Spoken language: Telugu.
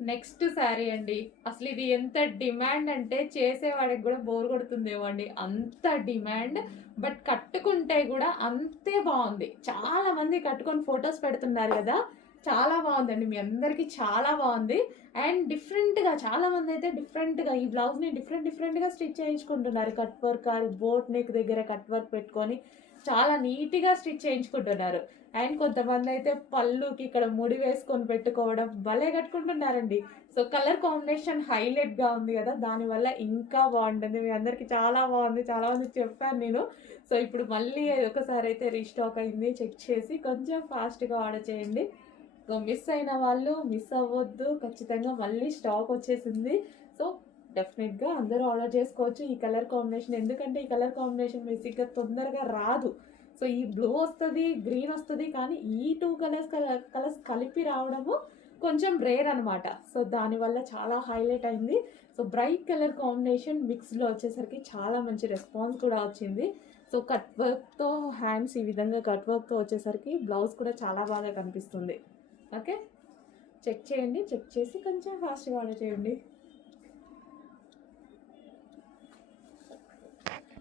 నెక్స్ట్ శారీ అండి. అసలు ఇది ఎంత డిమాండ్ అంటే చేసేవాడికి కూడా బోర్ కొడుతుందేమో అండి. అంత డిమాండ్. బట్ కట్టుకుంటే కూడా అంతే బాగుంది. చాలా మంది కట్టుకొని ఫొటోస్ పెడుతున్నారు కదా! చాలా బాగుందండి. మీ అందరికీ చాలా బాగుంది. అండ్ డిఫరెంట్‌గా చాలా మంది అయితే డిఫరెంట్‌గా ఈ బ్లౌజ్‌ని డిఫరెంట్‌గా స్టిచ్ చేయించుకుంటున్నారు. కట్ వర్క్ బోట్ నెక్ దగ్గర కట్ వర్క్ పెట్టుకొని చాలా నీట్‌గా స్టిచ్ చేయించుకుంటున్నారు. అండ్ కొంతమందయితే పళ్ళుకి ఇక్కడ ముడి వేసుకొని పెట్టుకోవడం భలే కట్టుకుంటున్నారండి. సో, కలర్ కాంబినేషన్ హైలైట్‌గా ఉంది గదా! దానివల్ల ఇంకా బావుంటుంది. మీ అందరికి చాలా బావుంది. చాలా మందికి చెప్పాను నేను. సో, ఇప్పుడు మళ్ళీ ఒకసారయితే రీస్టాక్ అయింది. చెక్ చేసి కొంచెం ఫాస్ట్‌గా ఆర్డర్ చేయండి. సో, మిస్ అయిన వాళ్ళు మిస్ అవ్వద్దు. ఖచ్చితంగా మళ్ళీ స్టాక్ వచ్చేసింది. సో, డెఫినిట్‌గా అందరూ ఆర్డర్ చేసుకోవచ్చు. ఈ కలర్ కాంబినేషన్ ఎందుకంటే ఈ కలర్ కాంబినేషన్ బేసిక్‌గా తొందరగా రాదు. సో, ఈ బ్లూ ఒస్తది, గ్రీన్ ఒస్తది. కానీ ఈ 2 కలర్స్ కలిపి రావడము కొంచెం రేర్ అనమాట. సో, దానివల్ల చాలా హైలైట్ అయింది. సో, బ్రైట్ కలర్ కాంబినేషన్ మిక్స్‌లో వచ్చేసరికి చాలా మంచి రెస్పాన్స్ కూడా వచ్చింది. సో, కట్ వర్క్‌తో హ్యాండ్స్ ఈ విధంగా కట్ వర్క్‌తో వచ్చేసరికి బ్లౌజ్ కూడా చాలా బాగా కనిపిస్తుంది. ఓకే. చెక్ చేయండి. చెక్ చేసి కొంచెం ఫాస్ట్‌గా ఆర్డర్ చేయండి.